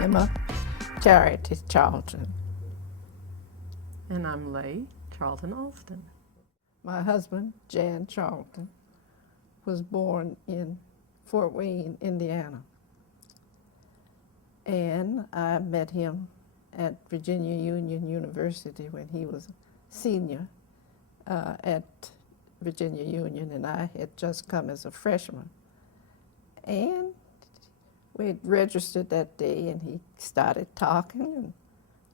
Emma Charity Charlton. And I'm Leigh Charlton Alston. My husband, Jaehn Charlton, was born in Fort Wayne, Indiana. And I met him at Virginia Union University when he was a senior at Virginia Union, and I had just come as a freshman. And we had registered that day, and he started talking, and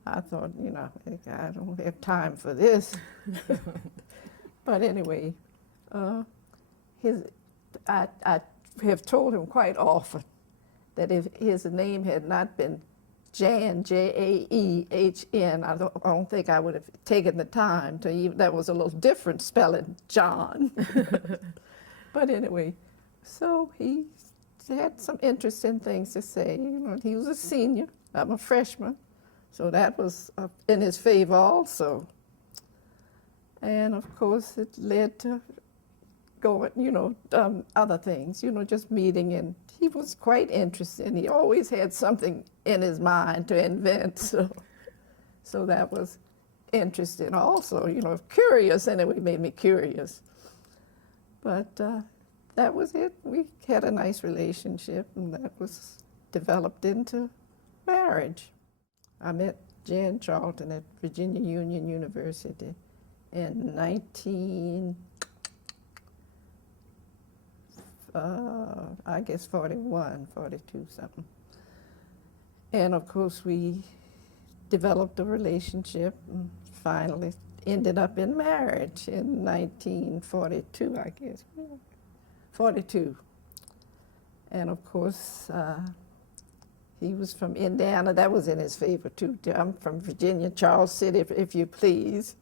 I thought, you know, I don't have time for this. But anyway, I have told him quite often that if his name had not been Jaehn, J-A-E-H-N, I don't think I would have taken the time to even, that was a little different spelling, John. But anyway, so he had some interesting things to say. You know, he was a senior, I'm a freshman, so that was in his favor also. And of course, it led to going, you know, other things, you know, just meeting, and he was quite interesting. He always had something in his mind to invent, so that was interesting also, you know, curious, anyway, made me curious. But that was it. We had a nice relationship, and that was developed into marriage. I met Jaehn Charlton at Virginia Union University in 41, 42 something. And of course we developed a relationship and finally ended up in marriage in 1942, I guess, 42. And of course, he was from Indiana. That was in his favor too. I'm from Virginia, Charles City, if you please.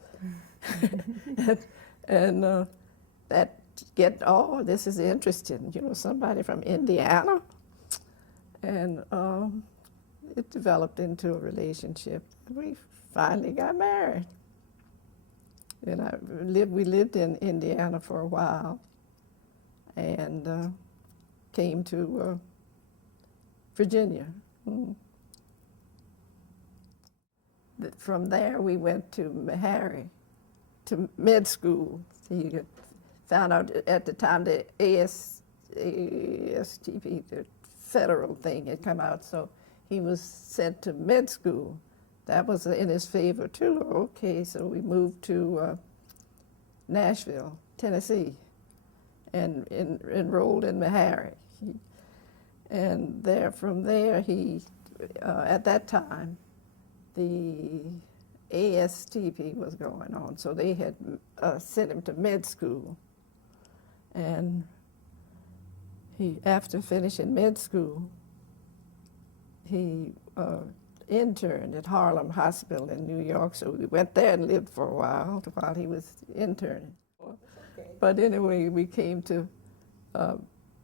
and that oh, this is interesting, you know, somebody from Indiana. And it developed into a relationship. We finally got married. And we lived in Indiana for a while, and came to Virginia. From there, we went to Meharry, to med school. He found out at the time the ASTP, the federal thing, had come out, so he was sent to med school. That was in his favor too. Okay, so we moved to Nashville, Tennessee, and enrolled in Meharry. And from there, he, at that time, the ASTP was going on, so they had sent him to med school. And after finishing med school, he interned at Harlem Hospital in New York, so we went there and lived for a while he was interning. Okay. But anyway, we came to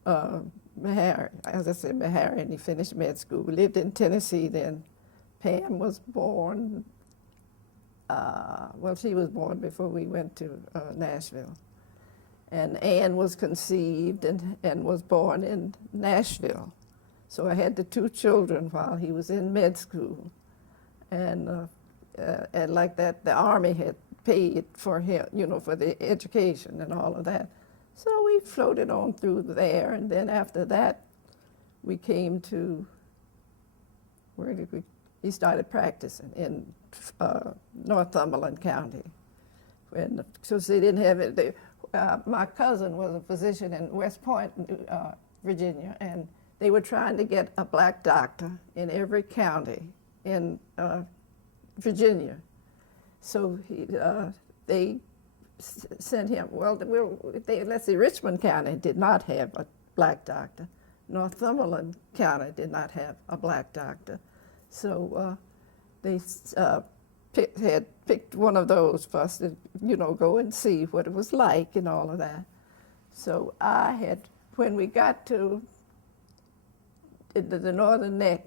Meharry, as I said, Meharry, and he finished med school. We lived in Tennessee then. Pam was born, well, she was born before we went to Nashville. And Ann was conceived and was born in Nashville. So I had the two children while he was in med school. And like that, the Army had paid for him, you know, for the education and all of that. So we floated on through there, and then after that, we came to, where did we? He started practicing in Northumberland County. And so they didn't have it. My cousin was a physician in West Point, Virginia, and they were trying to get a black doctor in every county in Virginia. So they sent him, well, let's see, Richmond County did not have a black doctor. Northumberland County did not have a black doctor. So they had picked one of those for us to, you know, go and see what it was like and all of that. So when we got to the Northern Neck,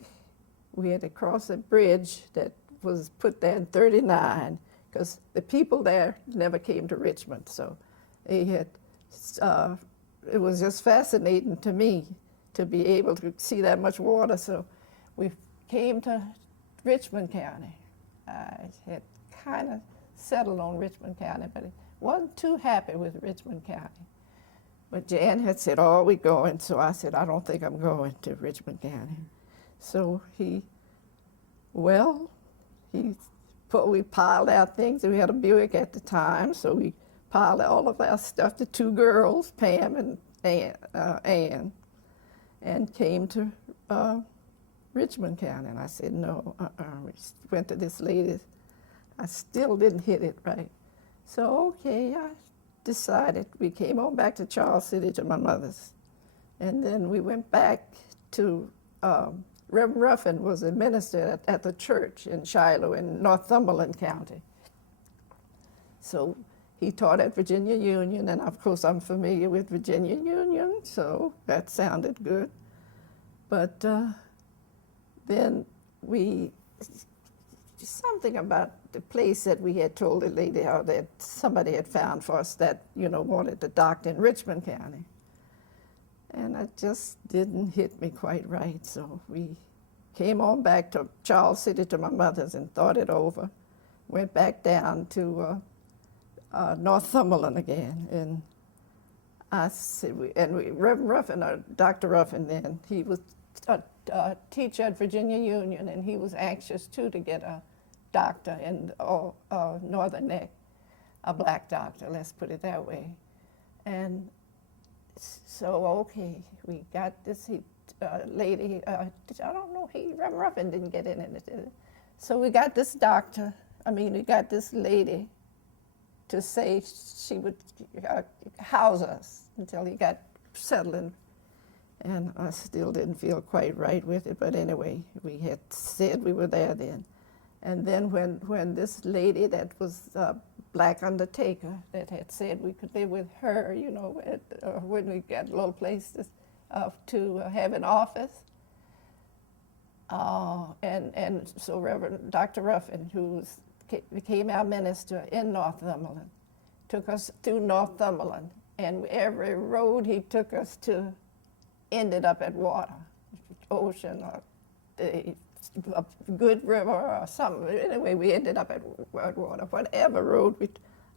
we had to cross a bridge that was put there in '39, because the people there never came to Richmond. So they had, it was just fascinating to me to be able to see that much water. So we came to Richmond County. I had kind of settled on Richmond County, but it wasn't too happy with Richmond County. But Jaehn had said, "Oh, we're going." So I said, "I don't think I'm going to Richmond County." So we piled our things. We had a Buick at the time, so we piled all of our stuff, the two girls, Pam and Ann, and came to Richmond County. And I said, "No, we went to this lady. I still didn't hit it right." So, okay, I decided. We came on back to Charles City to my mother's. And then we went back to, Reverend Ruffin was a minister at the church in Shiloh in Northumberland County. So he taught at Virginia Union, and of course I'm familiar with Virginia Union, so that sounded good. But then something about the place that we had told the lady how that somebody had found for us that, wanted a doctor in Richmond County. And it just didn't hit me quite right, so we came on back to Charles City to my mother's and thought it over. Went back down to Northumberland again, and I said, Reverend Ruffin, Dr. Ruffin then, he was a teacher at Virginia Union, and he was anxious too to get a doctor in Northern Neck, a black doctor, let's put it that way. And so, okay, we got this lady, I don't know, Reverend Ruffin didn't get in it. So we got this we got this lady to say she would house us until he got settled in. And I still didn't feel quite right with it, but anyway, we had said we were there then. And then when this lady that was a black undertaker that had said we could live with her, when we got a little place to have an office. And so Reverend Dr. Ruffin, who became our minister in Northumberland, took us through Northumberland, and every road he took us to ended up at water, ocean, or a good river or something. Anyway, we ended up at water. Whatever road I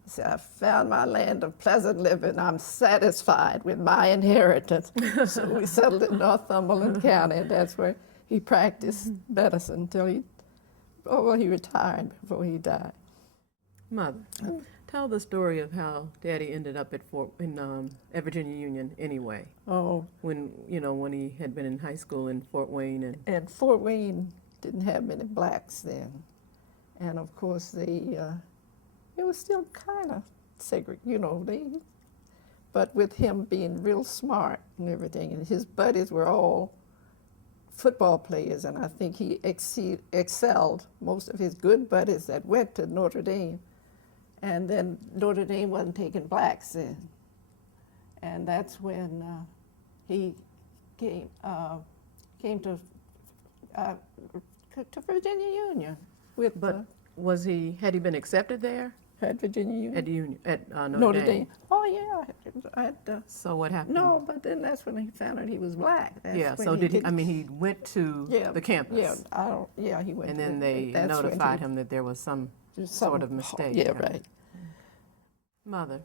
said, I found my land of pleasant living. I'm satisfied with my inheritance. So we settled in Northumberland County, and that's where he practiced medicine until he retired before he died. Mother, tell the story of how Daddy ended up at Virginia Union anyway. Oh, When he had been in high school in Fort Wayne and Fort Wayne didn't have many blacks then, and of course it was still kind of segregated, but with him being real smart and everything, and his buddies were all football players, and I think he excelled most of his good buddies that went to Notre Dame. And then Notre Dame wasn't taking blacks then. And that's when he came to Virginia Union with had he been accepted there? At Virginia Union? At Notre Dame. Oh, yeah. So what happened? No, but then that's when he found out he was black. That's when so he went to the campus? Yeah, he went. And then they notified him that there was some sort of mistake. Yeah, right. Mother,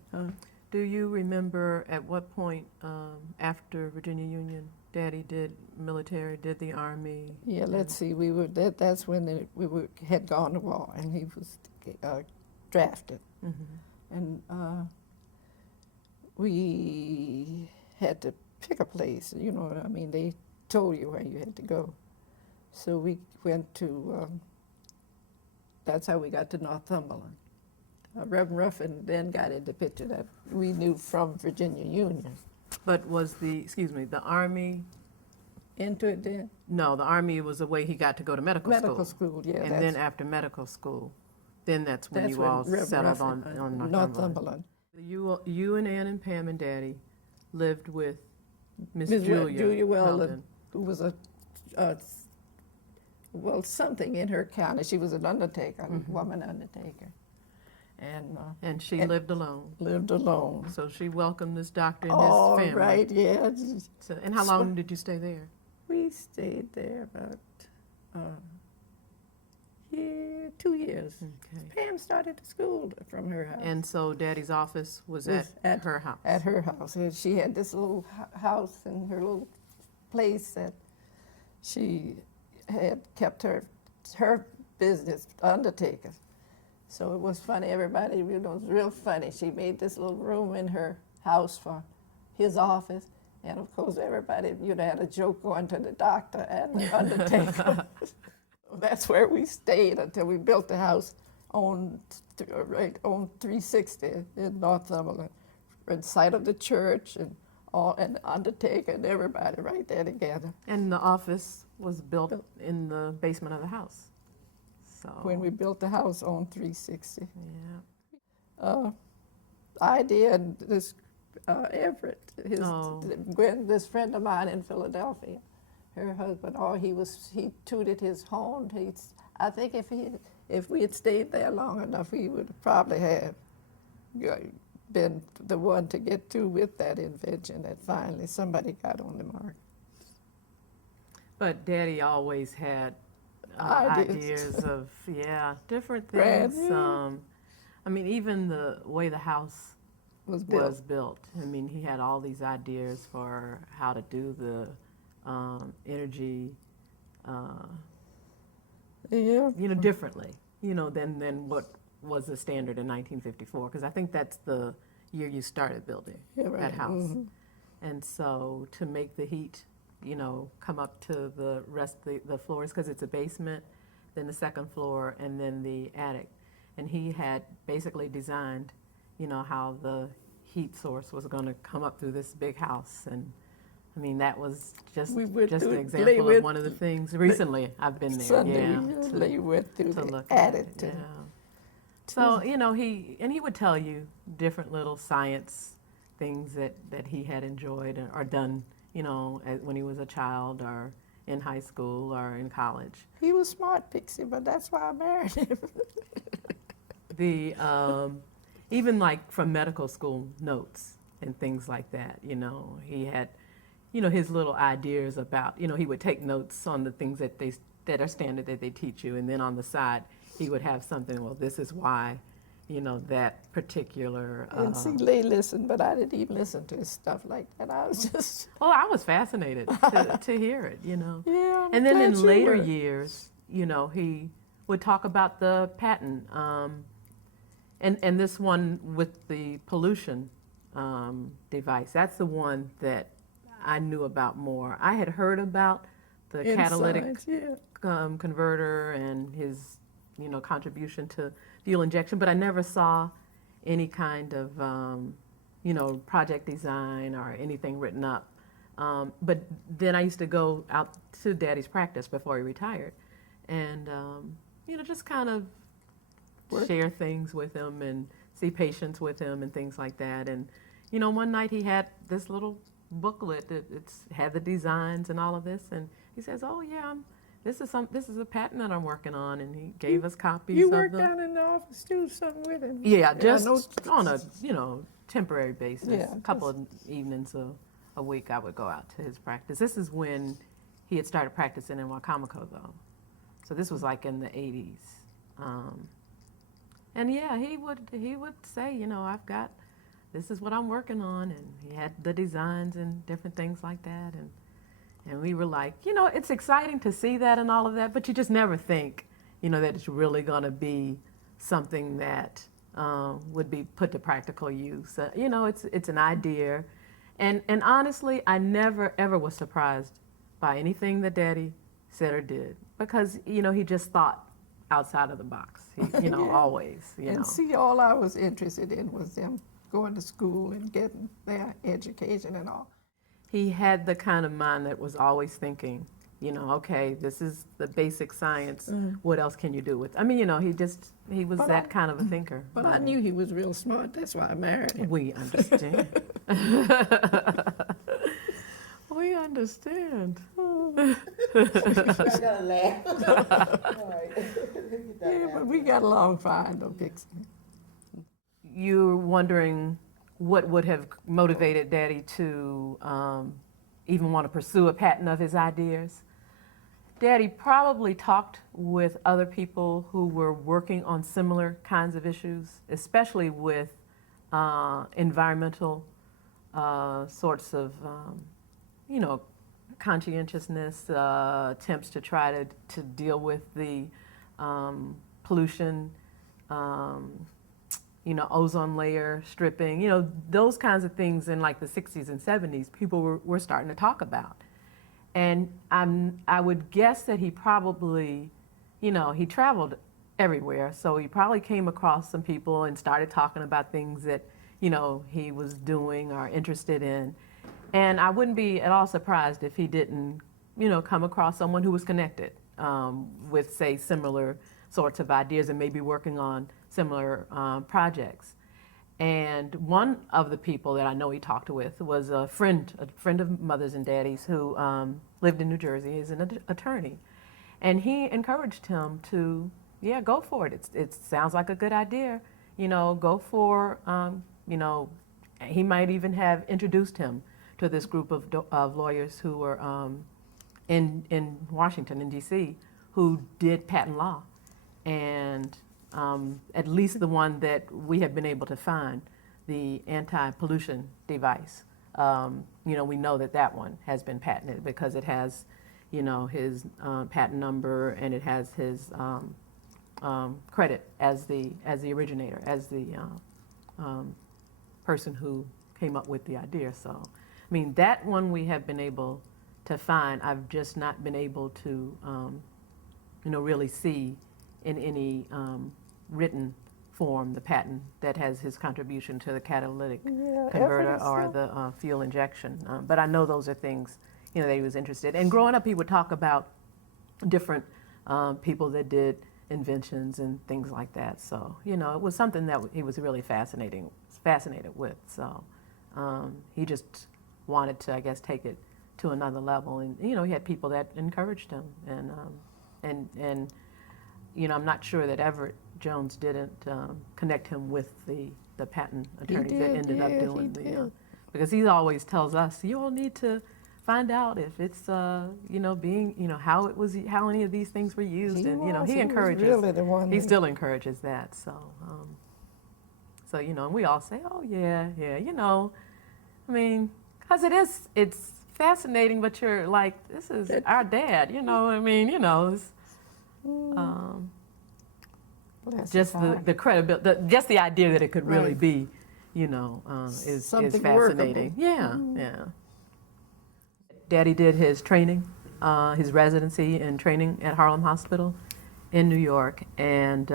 do you remember at what point after Virginia Union, Daddy did the Army? Yeah, let's see. That's when had gone to war, and he was drafted, and we had to pick a place. They told you where you had to go, so we went to. That's how we got to Northumberland. Reverend Ruffin then got in the picture that we knew from Virginia Union. But was the Army into it then? No, the Army was the way he got to go to medical school. Medical school, yeah. And then after medical school, then that's when you all settled on Northumberland. You and Ann and Pam and Daddy lived with Miss Julia Weldon, who was something in her county. She was an undertaker, a woman undertaker. And she lived alone. Lived alone. So she welcomed this doctor and his family. Oh, right, yeah. And how long did you stay there? We stayed there about 2 years. Okay. Pam started the school from her house. And so Daddy's office was at her house? At her house. And she had this little house in her little place that she had kept her business, undertaker. So it was funny, everybody, you know, it was real funny. She made this little room in her house for his office. And of course, everybody, you know, had a joke going to the doctor and the undertaker. That's where we stayed until we built the house on 360 in Northumberland, in sight of the church and the undertaker and everybody right there together. And the office was built in the basement of the house. So When we built the house on 360. yeah. Idea and this Everett, Gwen, this friend of mine in Philadelphia, her husband, he tooted his horn. I think if we had stayed there long enough, he would probably have been the one to get through with that invention that finally somebody got on the market. But Daddy always had ideas of, different Brand things. new. I mean, even the way the house Was built. I mean, he had all these ideas for how to do the energy, differently, than what was the standard in 1954. Because I think that's the year you started building that house. Mm-hmm. And so to make the heat, come up to the rest of the floors, because it's a basement, then the second floor, and then the attic. And he had basically designed, how the heat source was going to come up through this big house. And I mean, that was just an example of one of the things. Recently, I've been there. Sunday, we went through to the look at attic. it. So, he would tell you different little science things that he had enjoyed or done, when he was a child or in high school or in college. He was smart, Pixie, but that's why I married him. Even like from medical school notes and things like that, he had, his little ideas about, he would take notes on the things that are standard that they teach you, and then on the side he would have something, well, this is why, that particular. And see, Lay listened, but I didn't even listen to his stuff like that. I was just. Oh, I was fascinated to hear it, Yeah. And then in later years, he would talk about the patent. And this one with the pollution device, that's the one that I knew about more. I had heard about the catalytic converter and his, contribution to fuel injection, but I never saw any kind of, project design or anything written up. But then I used to go out to Daddy's practice before he retired and, just kind of share things with him and see patients with him and things like that. And, one night he had this little booklet that had the designs and all of this. And he says, oh, yeah, this is a patent that I'm working on. And he gave us copies of them. You worked down in the office too, something with him? Yeah, just on a, temporary basis. Yeah, a couple of evenings a week I would go out to his practice. This is when he had started practicing in Wacomico, though. So this was like in the 80s. And yeah, he would say, this is what I'm working on, and he had the designs and different things like that, and we were like, it's exciting to see that and all of that, but you just never think, that it's really going to be something that would be put to practical use. It's an idea, and honestly, I never ever was surprised by anything that Daddy said or did, because he just thought outside of the box, always. And see, all I was interested in was them going to school and getting their education and all. He had the kind of mind that was always thinking, okay, this is the basic science. What else can you do with? I mean, he was that kind of a thinker. But I knew he was real smart. That's why I married him. We understand. We understand. I gotta laugh. All right. Yeah, but we got along fine, though, Pixie. You're wondering what would have motivated Daddy to even want to pursue a patent of his ideas? Daddy probably talked with other people who were working on similar kinds of issues, especially with environmental sorts of, you know, conscientiousness, attempts to try to deal with the pollution, you know, ozone layer stripping, you know, those kinds of things in like the 60s and 70s, people were starting to talk about. And I would guess that he probably, you know, he traveled everywhere, so he probably came across some people and started talking about things that, you know, he was doing or interested in. And I wouldn't be at all surprised if he didn't, you know, come across someone who was connected with, say, similar sorts of ideas and maybe working on similar projects. And one of the people that I know he talked with was a friend of Mother's and Daddy's who lived in New Jersey. He's an attorney. And he encouraged him to, yeah, go for it. It sounds like a good idea. You know, go for, you know, he might even have introduced him to this group of lawyers who were in Washington, in D.C., who did patent law. And at least the one that we have been able to find, the anti-pollution device. You know, we know that one has been patented because it has, you know, his patent number, and it has his credit as the originator, as the person who came up with the idea. So, I mean, that one we have been able to find. I've just not been able to, you know, really see in any written form the patent that has his contribution to the catalytic converter or the fuel injection. But I know those are things, you know, that he was interested in. And growing up, he would talk about different people that did inventions and things like that. So, you know, it was something that he was really fascinated with. So he just wanted to, I guess, take it to another level. And, you know, he had people that encouraged him. And you know, I'm not sure that Everett Jones didn't connect him with the patent attorneys that ended up doing the, because he always tells us, you all need to find out if it's, you know, being, you know, how any of these things were used. And, you know, he encourages, really the one he still encourages that. So, so, you know, and we all say, oh yeah, you know, I mean, because it's fascinating, but you're like, this is our dad, you know, I mean, you know, it's, just the credibility, just the idea that it could really be, you know, is fascinating. Workable. Yeah. Daddy did his training, his residency and training at Harlem Hospital in New York, and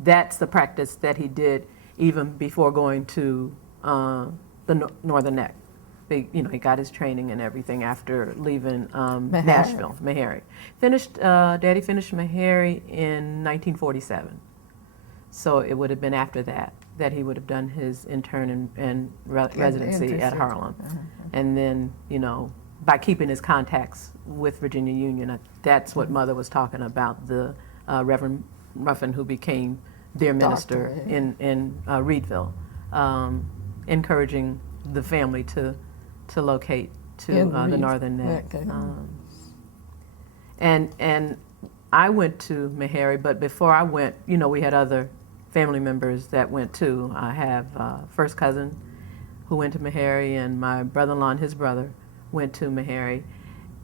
that's the practice that he did even before going to the Northern Neck. You know, he got his training and everything after leaving Nashville, Meharry. Daddy finished Meharry in 1947. So it would have been after that he would have done his intern and residency at Harlem. And then, you know, by keeping his contacts with Virginia Union, that's what Mother was talking about, the Reverend Ruffin, who became their minister in Reedville, encouraging the family to locate to the Northern Neck. And I went to Meharry, but before I went, you know, we had other family members that went too. I have a first cousin who went to Meharry, and my brother-in-law and his brother went to Meharry.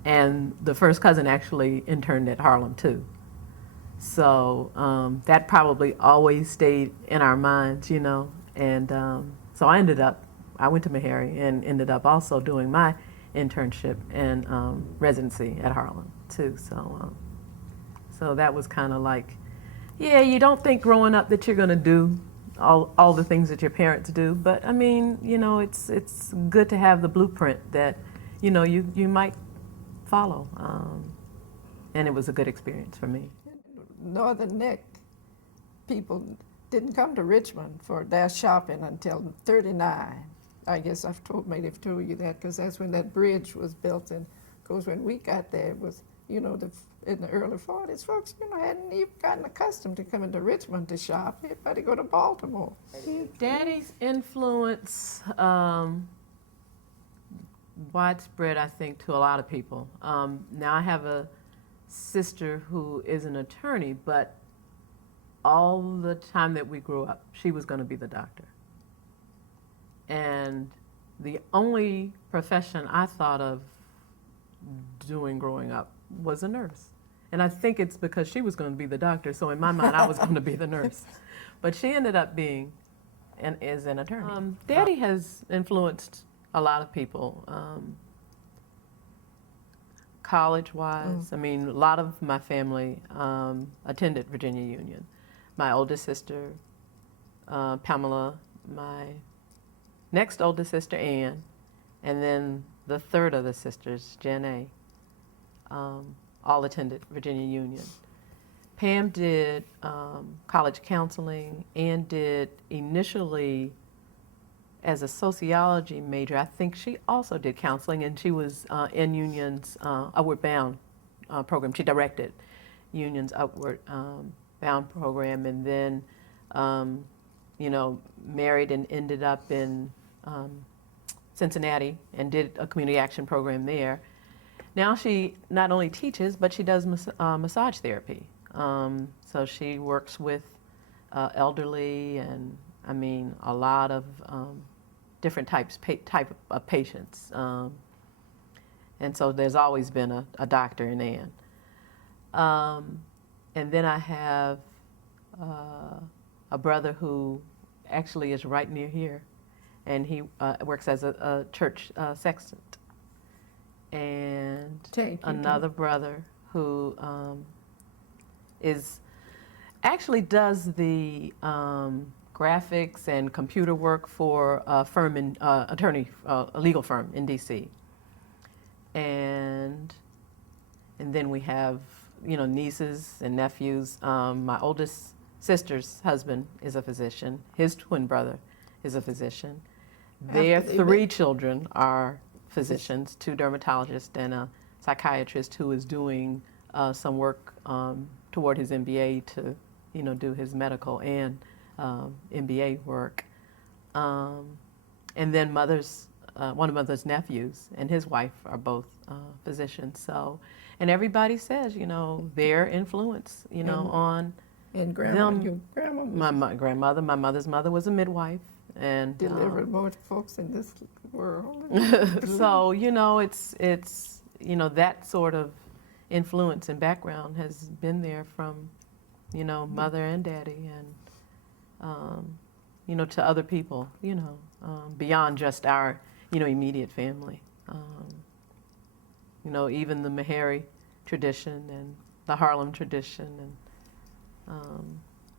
And the first cousin actually interned at Harlem too. So that probably always stayed in our minds, you know. And so I went to Meharry and ended up also doing my internship and residency at Harlem too. So that was kind of like, yeah, you don't think growing up that you're going to do all the things that your parents do, but I mean, you know, it's good to have the blueprint that, you know, you might follow. And it was a good experience for me. Northern Neck people didn't come to Richmond for their shopping until '39. I guess maybe I've told you that, because that's when that bridge was built. And of course, when we got there, it was, you know, in the early 40s, folks, you know, hadn't even gotten accustomed to coming to Richmond to shop. Everybody go to Baltimore. Daddy's influence, widespread, I think, to a lot of people. Now I have a sister who is an attorney, but all the time that we grew up, she was going to be the doctor. And the only profession I thought of doing growing up was a nurse. And I think it's because she was going to be the doctor, so in my mind I was going to be the nurse. But she ended up being and is an attorney. Daddy has influenced a lot of people, college-wise. I mean, a lot of my family attended Virginia Union. My oldest sister, Pamela, my next oldest sister, Ann, and then the third of the sisters, Jaehn A, all attended Virginia Union. Pam did college counseling and did initially as a sociology major. I think she also did counseling, and she was in Union's Upward Bound program. She directed Union's Upward Bound program, and then, you know, married and ended up in Cincinnati and did a community action program there. Now she not only teaches, but she does massage therapy. So she works with elderly and, I mean, a lot of different type of patients. And so there's always been a doctor in Ann. And then I have a brother who actually is right near here, and he works as a church sexton. And another brother who actually does the graphics and computer work for a firm in a legal firm in DC. And then we have, you know, nieces and nephews. My oldest sister's husband is a physician. His twin brother is a physician. Their three children are physicians, 2 dermatologists and a psychiatrist who is doing some work toward his MBA to, you know, do his medical and MBA work. And then one of mother's nephews and his wife are both physicians. So, and everybody says, you know, their influence, you know, on and grandma, them. your grandma was My grandmother, my mother's mother was a midwife, and delivered more folks in this world. so, you know, it's you know, that sort of influence and background has been there from, you know, mother and daddy, and you know, to other people, you know, beyond just our, you know, immediate family. You know, even the Meharry tradition and the Harlem tradition,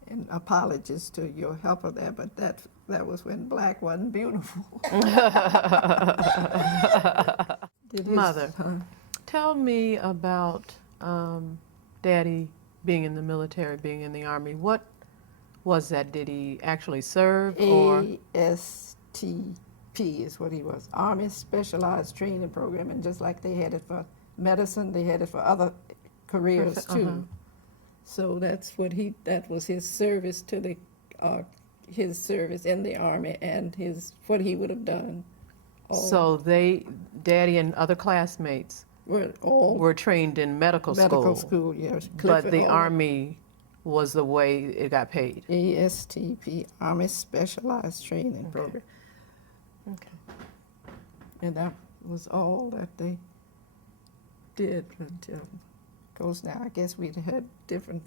And apologies to your helper there, but that was when black wasn't beautiful. Mother, tell me about Daddy being in the military, being in the Army. What was that? Did he actually serve, or? ASTP is what he was, Army Specialized Training Program, and just like they had it for medicine, they had it for other careers too. So that was his service to the, his service in the Army, and what he would have done. So Daddy and other classmates were trained in medical school. Medical school, yes. But the Army was the way it got paid. ASTP, Army Specialized Training Program. Okay. And that was all that they did until, because now I guess we'd had different,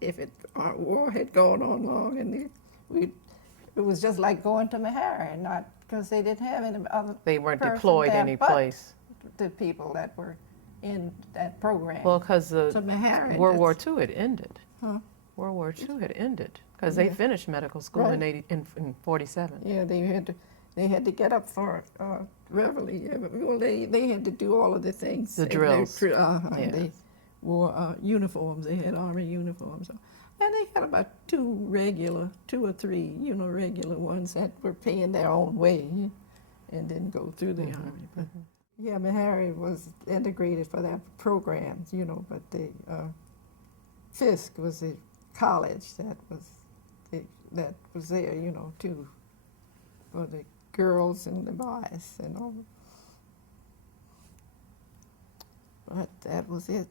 if our war had gone on long, and it was just like going to Meharry, not because they didn't have any other. They weren't person deployed there any but place. The people that were in that program. Well, because Meharry, World War II had ended. Huh? World War II had ended because they finished medical school Right. in 47. Yeah, they had to get up for reveille. Well, they had to do all of the things. The drills. They wore uniforms. They had Army uniforms. And they had about 2 or 3, you know, regular ones that were paying their own way and didn't go through the Army. But yeah, Meharry was integrated for their programs, you know, but the Fisk was a college that was there, you know, too, for the girls and the boys and all. But that was it.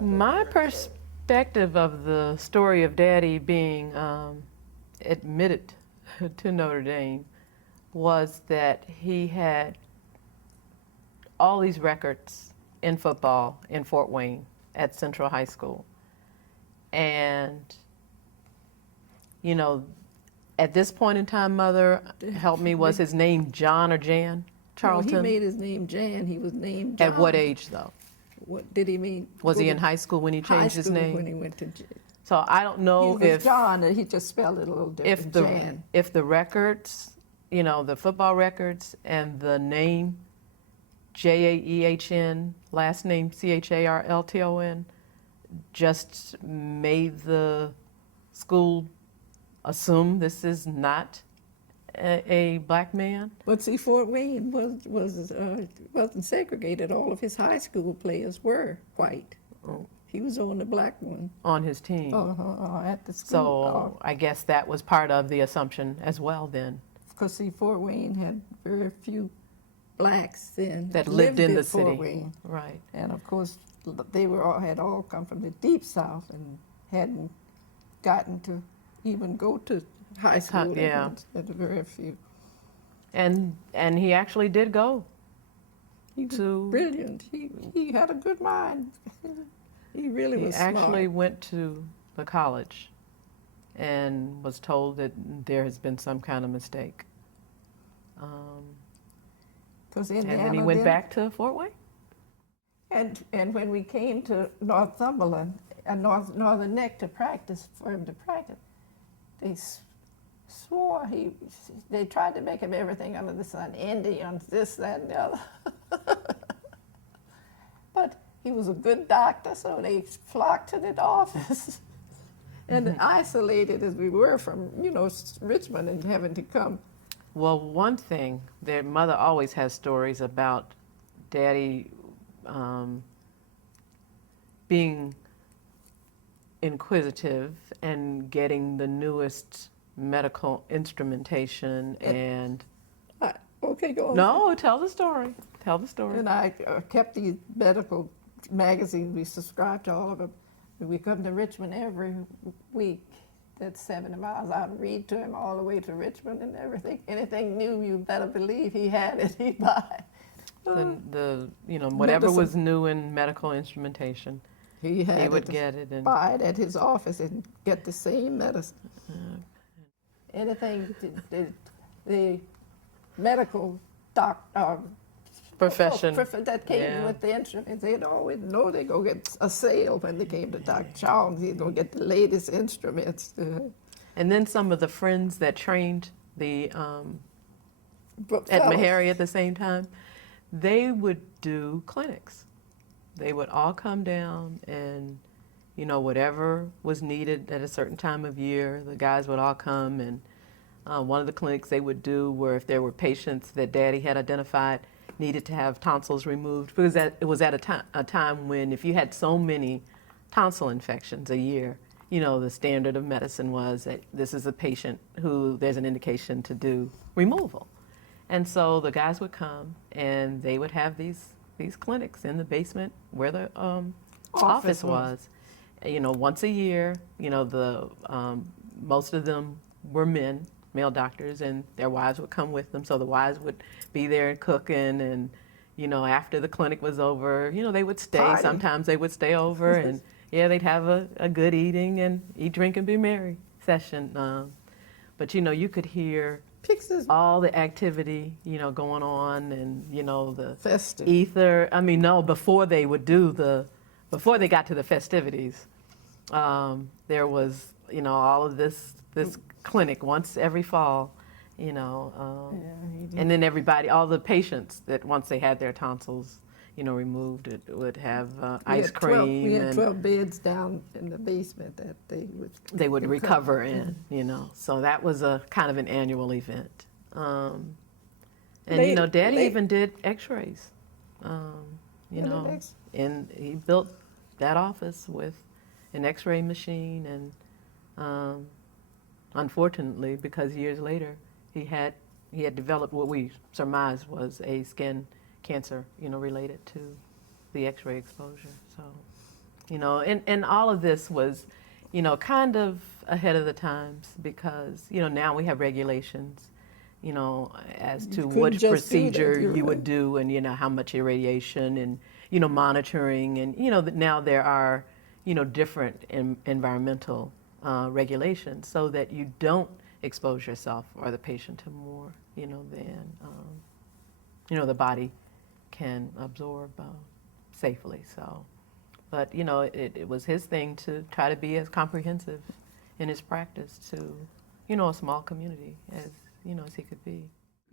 My perspective of the story of Daddy being admitted to Notre Dame was that he had all these records in football in Fort Wayne at Central High School. And, you know, at this point in time, Mother, help me, was his name John or Jaehn Charlton? Well, he made his name Jan. He was named John. At what age, though? What did he mean? Was he Go in to high school when he changed his High school name? when he went to So I don't know he was if John, and he just spelled it a little different. if the records, you know, the football records and the name Jaehn, last name Charlton, just made the school assume this is not a black man. But see, Fort Wayne wasn't segregated. All of his high school players were white. Oh. He was on the black one. On his team. At the school. So I guess that was part of the assumption as well then. Because see, Fort Wayne had very few blacks then That lived in the Fort city. Wayne. Right. And of course, they had all come from the deep south and hadn't gotten to even go to high school. Yeah. At very few. And he actually did go. He was To- brilliant. He had a good mind. He really He was actually smart. went to the college and was told that there has been some kind of mistake. 'Cause And Indiana then he went then- back to Fort Wayne. And when we came to Northumberland, Northern Neck to practice, for him to practice, they swore they tried to make him everything under the sun, Indians, this, that, and the other. But he was a good doctor, so they flocked to the office. And isolated as we were from, Richmond and having to come. Well, one thing, their mother always has stories about Daddy being inquisitive and getting the newest medical instrumentation and Okay, go on. no, tell the story. Tell the story. And I kept these medical magazines. We subscribed to all of them. We come to Richmond every week. That's 70 miles. I'd read to him all the way to Richmond and everything. Anything new, you better believe he had it. He'd buy. The whatever Medicine. was new in medical instrumentation, He had he would it. get it. And Buy it at his office and get the same medicine. Anything the medical profession. that came Yeah. with the instruments, they'd always know they'd go get a sale when they came to Dr. Charlton. He'd go get the latest instruments. And then some of the friends that trained the at Fellows. Meharry at the same time, they would do clinics. They would all come down and, whatever was needed at a certain time of year, the guys would all come. And one of the clinics they would do were if there were patients that Daddy had identified needed to have tonsils removed, because it was at a time when if you had so many tonsil infections a year, the standard of medicine was that this is a patient who there's an indication to do removal. And so the guys would come and they would have these clinics in the basement where the office was. Once a year, the most of them were male doctors, and their wives would come with them. So the wives would be there cooking, and after the clinic was over, they would stay. Party. Sometimes they would stay over, and they'd have a good eating and eat, drink, and be merry session. But you could hear Pixes all the activity, going on, and the festive. ether. Before they before they got to the festivities, there was, all of this clinic once every fall, and then all the patients that once they had their tonsils, removed, it would have ice cream. We had and 12 beds down in the basement that they would recover in, So that was a kind of an annual event. And, Daddy even did x-rays, and he built that office with an x-ray machine. And unfortunately, because years later, he had developed what we surmised was a skin cancer, related to the x-ray exposure. So You know, and all of this was, you know, kind of ahead of the times because, you know, now we have regulations, you know, as to couldn't which just do that, procedure you're you would right. do and, you know, how much irradiation and, you know, monitoring. And, you know, now there are, you know, different environmental regulations so that you don't expose yourself or the patient to more, you know, than, you know, the body can absorb safely. So, but, you know, it was his thing to try to be as comprehensive in his practice to, you know, a small community as, you know, as he could be.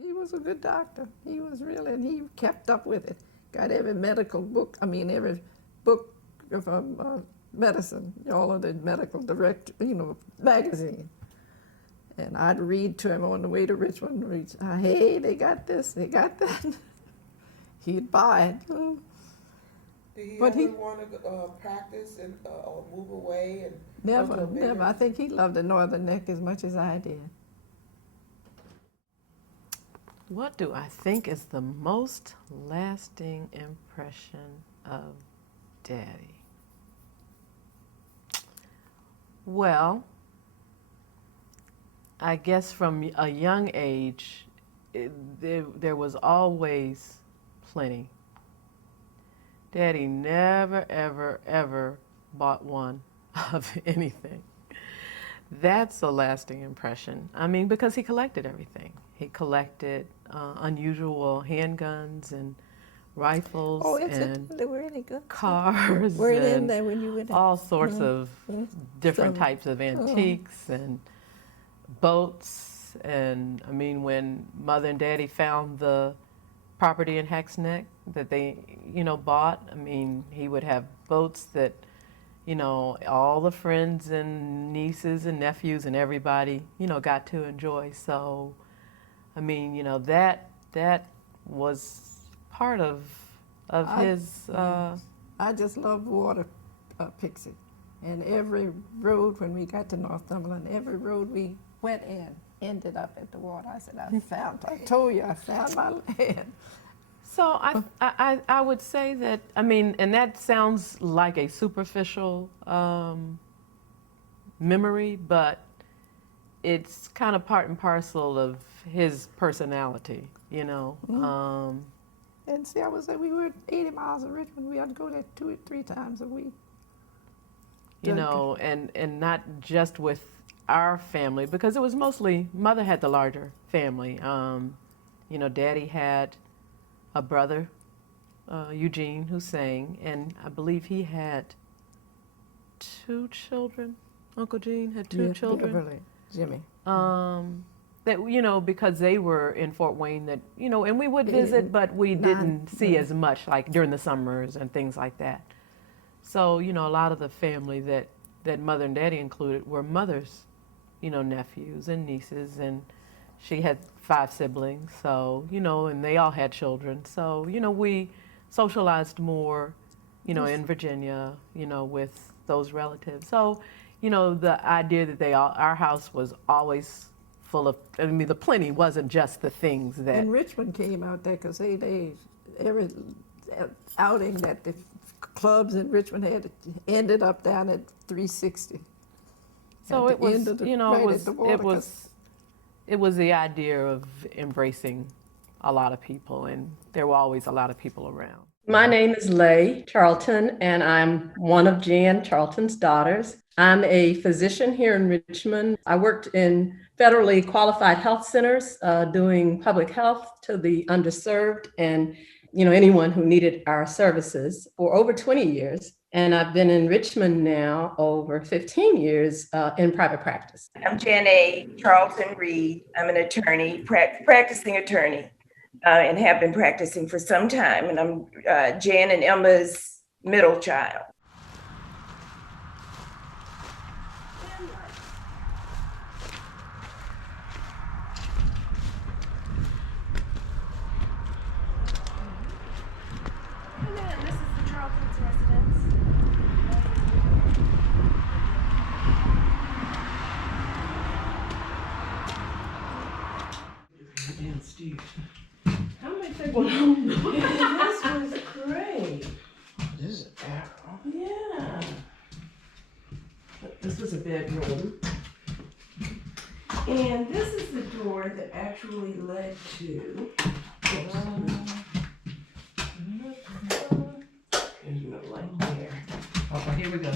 He was a good doctor. He was really, and he kept up with it. Got every medical book, every book of medicine, all of the medical magazine. And I'd read to him on the way to Richmond, hey, they got this, they got that. He'd buy it. Did he But ever he- want to practice and or move away and go to Never, a bigger- never. I think he loved the Northern Neck as much as I did. What do I think is the most lasting impression of Daddy? Well, I guess from a young age, there was always plenty. Daddy never, ever, ever bought one of anything. That's a lasting impression. I mean, because he collected everything. He collected unusual handguns and rifles Oh, and they were any good? cars Were it in and there when you went? all sorts of different Some- types of antiques and boats. And I mean, when Mother and Daddy found the property in Heck's Neck that they, you know, bought, I mean, he would have boats that, you know, all the friends and nieces and nephews and everybody, you know, got to enjoy. So, I mean, you know, that was part of his. I just loved water, Pixie. And every road, when we got to Northumberland, every road we went in ended up at the water. I said, I told you, I found my land. So I would say that, I mean, and that sounds like a superficial memory, but it's kind of part and parcel of his personality, you know. And see, we were 80 miles of Richmond. We had to go there 2 or 3 times a week. You know, and not just with our family, because it was mostly, Mother had the larger family. You know, Daddy had a brother, Eugene, who sang, and I believe he had 2 children. Uncle Gene had 2 children. Beverly, Jimmy. That, you know, because they were in Fort Wayne, that, you know, and we would visit, but we didn't see as much, like during the summers and things like that. So, you know, a lot of the family that Mother and Daddy included were Mother's, you know, nephews and nieces, and she had 5 siblings, so, you know, and they all had children. So, you know, we socialized more, you know, in Virginia, you know, with those relatives. So, you know, the idea that our house was always full of, I mean, the plenty wasn't just the things that. And Richmond came out there because every outing that the clubs in Richmond had ended up down at 360. So At it the was, end of the- you know, right at the water, it was the idea of embracing a lot of people, and there were always a lot of people around. My name is Lay Charlton, and I'm one of Jaehn Charlton's daughters. I'm a physician here in Richmond. I worked in federally qualified health centers doing public health to the underserved and, you know, anyone who needed our services for over 20 years. And I've been in Richmond now over 15 years in private practice. I'm Jaehn Charlton Reed. I'm an attorney, practicing attorney, and have been practicing for some time. And I'm Jaehn and Emma's middle child. And then this is the Charlton's residence. How many people know? This was great. This is a bathroom. Yeah. This was a bedroom. And this is the door that actually led to. There's no light there. Oh, here we go.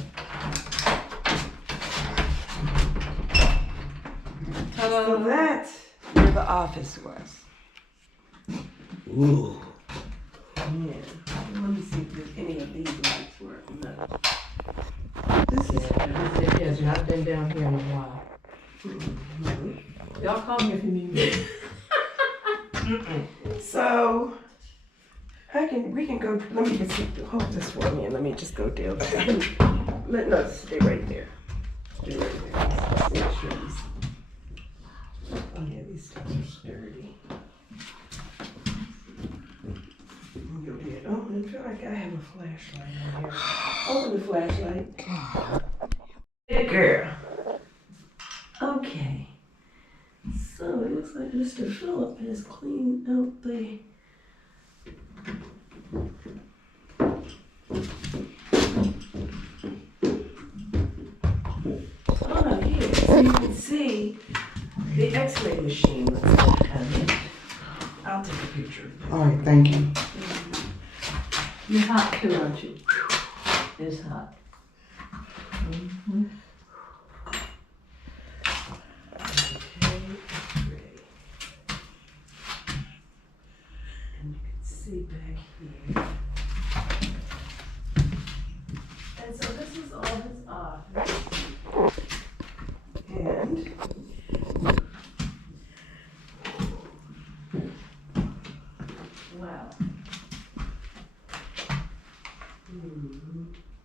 So that's where the office was. Ooh. Yeah. Let me see if there's any of these lights work. No. This is. Yes, I've been down here in a while. Y'all call me if you need me. So we can go. Let me just hold this for me and let me just go down. No, stay right there. Stay right there. Let's make sure these. Oh yeah, these things are sturdy. Go there. Oh, I feel like I have a flashlight on here. Open the flashlight. Hey, girl. Okay. So it looks like Mr. Phillip has cleaned out the. Oh, here, so you can see the X-ray machine. I'll take a picture. All right, thank you. You're hot too, aren't you? It's hot. And you can see back here. And so this is all his office. And wow.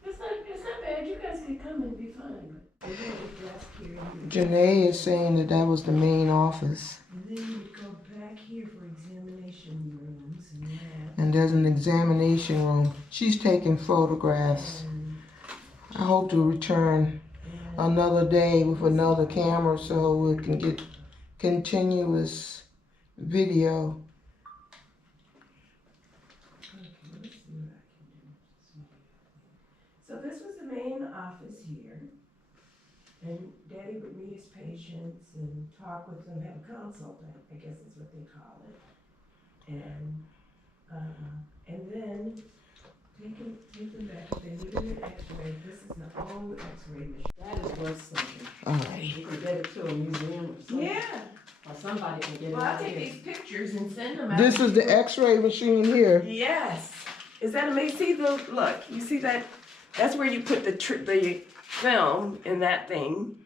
It's not bad. You guys can come and be fine. And then the desk here. Janae is saying that was the main office. And then you go back here for examination rooms and that. And there's an examination room. She's taking photographs. I hope to return another day with another camera so we can get continuous video. So this was the main office here. And Daddy would meet his patients and talk with them, have a consult, I guess is what they call it. And then take them back. If they needed an X-ray, this is the old X-ray machine. That is worth something. All right. You can get it to a museum or something. Yeah. Or somebody can get it Well, I'll out take here. these pictures and send them out. This is the X-ray machine here. Yes. Is that amazing? See the look? You see that? That's where you put the film in that thing,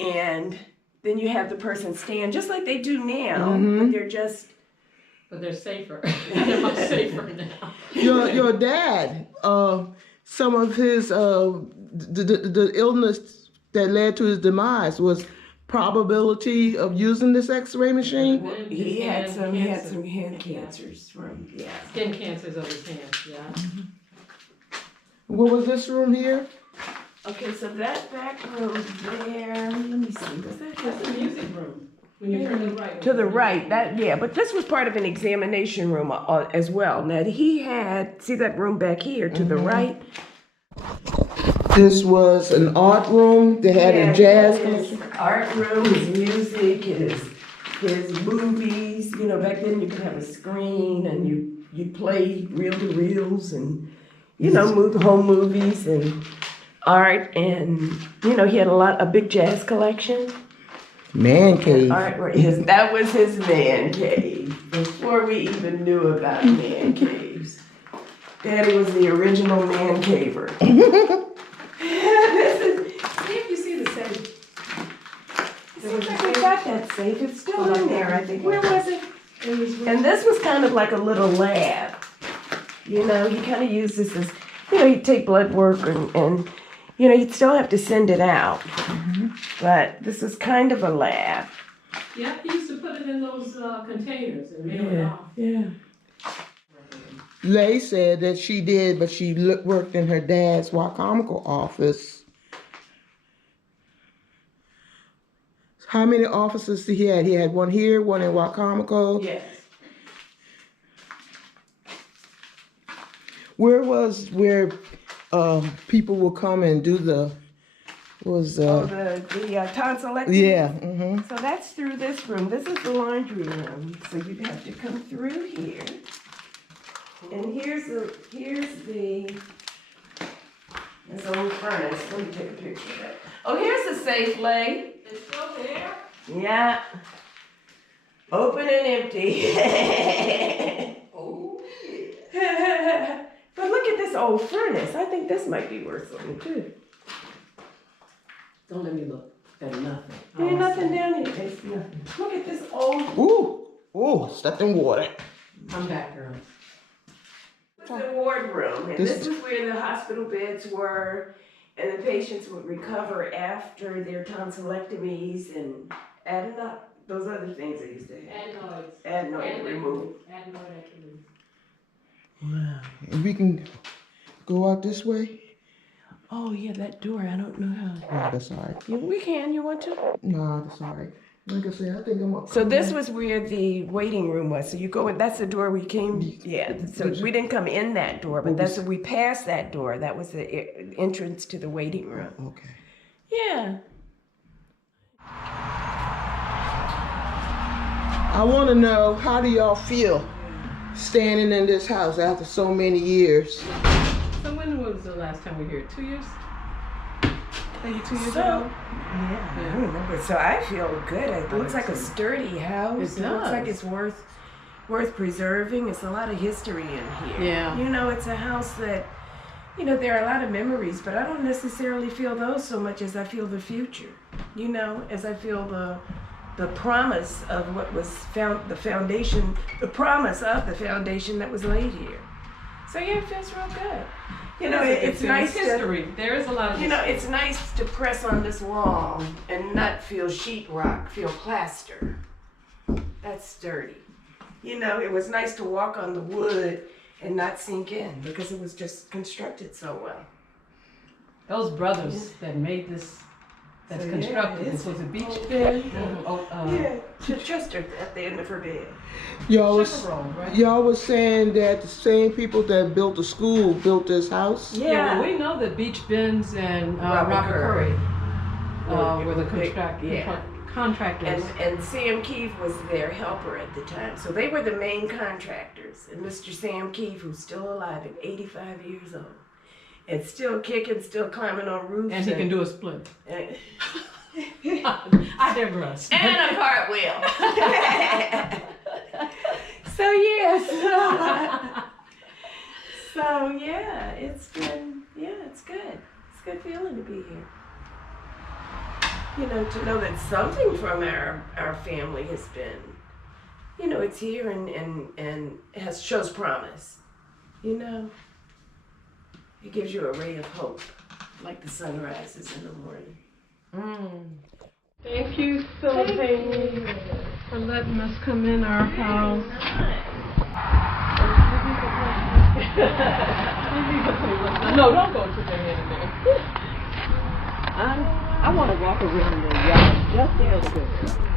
and then you have the person stand just like they do now, but they're just. But they're safer. They're much safer now. Your dad, some of his the illness that led to his demise was probability of using this X-ray machine. He had some hand cancers from Skin cancers of his hands, yeah. What was this room here? Okay, so that back room there. Let me see. Was that That's the music room. When you turn to the right. to the right? But this was part of an examination room as well. Now he had that room back here to the right. This was an art room that had a jazz. His art room, his music, his movies. You know, back then you could have a screen and you play reel to reels and home movies and art, and he had a big jazz collection. Man cave. Art, that was his man cave before we even knew about man caves. Daddy was the original man caver. See if you see the safe. Seems like we got that safe. It's still in there, I think. Where was it? And this was kind of like a little lab. He kind of used this as, he'd take blood work and you'd still have to send it out. But this is kind of a lab. Yeah, he used to put it in those containers and mail it off. Yeah. Lay said that she did, but she worked in her dad's Wycomico office. How many offices did he have? He had one here, one in Wycomico. Yes. Where people will come and do the was the tonsillectomy. yeah. Mm-hmm. So that's through this room. This is the laundry room. So you'd have to come through here. And here's the this old furnace. Let me take a picture of that. Oh, here's the safe lay. It's still there? Yeah. Open and empty. Oh. But look at this old furnace. I think this might be worth something too. Don't let me look at nothing. There ain't nothing down here. There's nothing. Look at this old. Ooh, stepped in water. I'm back, girl. It's the ward room, and this is where the hospital beds were, and the patients would recover after their tonsillectomies and those other things they used to have. Adenoid removal. Wow. And we can go out this way? Oh yeah, that door. I don't know how. No, that's all right. We can. You want to? No, that's all right. Like I said, I think I'm up. So this was where the waiting room was. So you go in, that's the door we came, yeah. So we didn't come in that door, but that's, we passed that door. That was the entrance to the waiting room. Okay. Yeah. I want to know, how do y'all feel standing in this house after so many years? So when was the last time we were here? 2 years? Maybe 2 years So, ago? yeah, I remember. So I feel good. It looks like a sturdy house. It looks like does. it's worth preserving. It's a lot of history in here. Yeah. You know, it's a house that, you know, there are a lot of memories, but I don't necessarily feel those so much as I feel the future. You know, as I feel the promise of what was the foundation, the promise of the foundation that was laid here. So yeah, it feels real good. You know, it's nice history. There is a lot of you know, it's nice to press on this wall and not feel sheetrock, feel plaster. That's sturdy. You know, it was nice to walk on the wood and not sink in because it was just constructed so well. Those brothers that made this, that's So, yeah, constructed it's- this, was a beach bed. Yeah, Chester at the end of her bed. Y'all was, Sugar roll, right? y'all was saying that the same people that built the school built this house? Yeah, well, we know that Beach Benz and Robert Curry were the contractors. And Sam Keefe was their helper at the time. So they were the main contractors. And Mr. Sam Keefe, who's still alive at 85 years old, and still kicking, still climbing on roofs. And he can do a split. And I digress. a cartwheel. So yes. So yeah, it's good. It's good feeling to be here. You know, to know that something from our family has been, you know, it's here and shows promise. You know, it gives you a ray of hope, like the sun rises in the morning. Thank you, Philippine, for letting us come in our house. No, don't go put your head in there. I want to walk around the yard just a little bit.